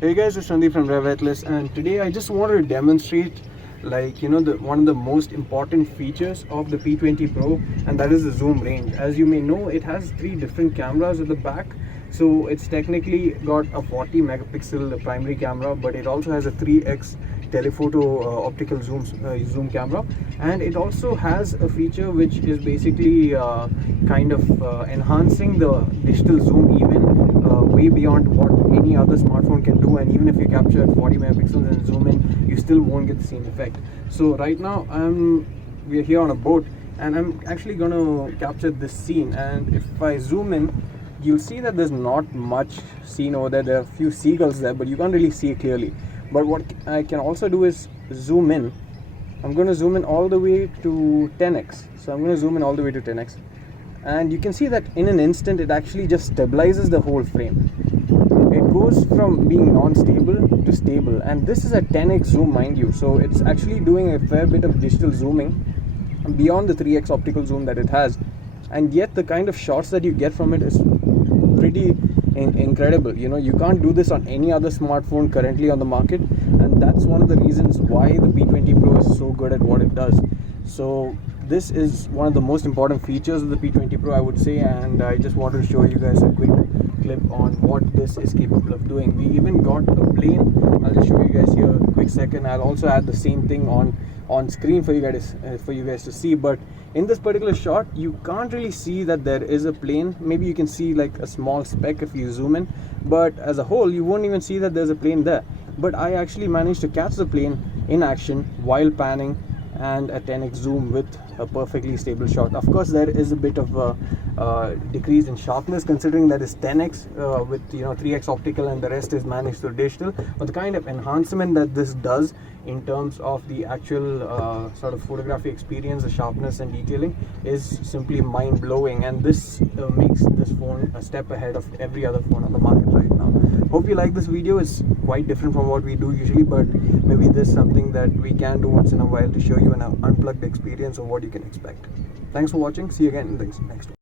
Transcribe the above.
Hey guys, it's Sandeep from RevAtlas, and today I just wanted to demonstrate one of the most important features of the P20 Pro, and that is the zoom range. As you may know, it has 3 different cameras at the back. So it's technically got a 40 megapixel primary camera, but it also has a 3x telephoto optical zoom camera, and it also has a feature which is basically enhancing the digital zoom even way beyond what any other smartphone can do. And even if you capture at 40 megapixels and zoom in, you still won't get the same effect. So right now we're here on a boat, and I'm actually going to capture this scene. And if I zoom in, you'll see that there's not much seen over there. There are a few seagulls there, but you can't really see it clearly. But what I can also do is zoom in. I'm going to zoom in all the way to 10x. So I'm going to zoom in all the way to 10x. And you can see that in an instant, it actually just stabilizes the whole frame. It goes from being non-stable to stable. And this is a 10x zoom, mind you. So it's actually doing a fair bit of digital zooming beyond the 3x optical zoom that it has. And yet the kind of shots that you get from it is pretty incredible. You can't do this on any other smartphone currently on the market, and that's one of the reasons why the P20 Pro is so good at what it does. So this is one of the most important features of the P20 Pro, I would say, and I just wanted to show you guys a quick clip on what this is capable of doing. We even got a plane. I'll just show you guys here a quick second. I'll also add the same thing on screen for you guys to see. But in this particular shot, you can't really see that there is a plane. Maybe you can see like a small speck if you zoom in, but as a whole you won't even see that there's a plane there. But I actually managed to catch the plane in action while panning and a 10x zoom with a perfectly stable shot. Of course, there is a bit of a decrease in sharpness, considering that is 10x with 3x optical and the rest is managed through digital. But the kind of enhancement that this does in terms of the actual sort of photography experience, the sharpness and detailing, is simply mind-blowing, and this makes this phone a step ahead of every other phone on the market right now. Hope you like this video. It's quite different from what we do usually, but maybe this is something that we can do once in a while to show you an unplugged experience of what you can expect. Thanks for watching. See you again in the next one.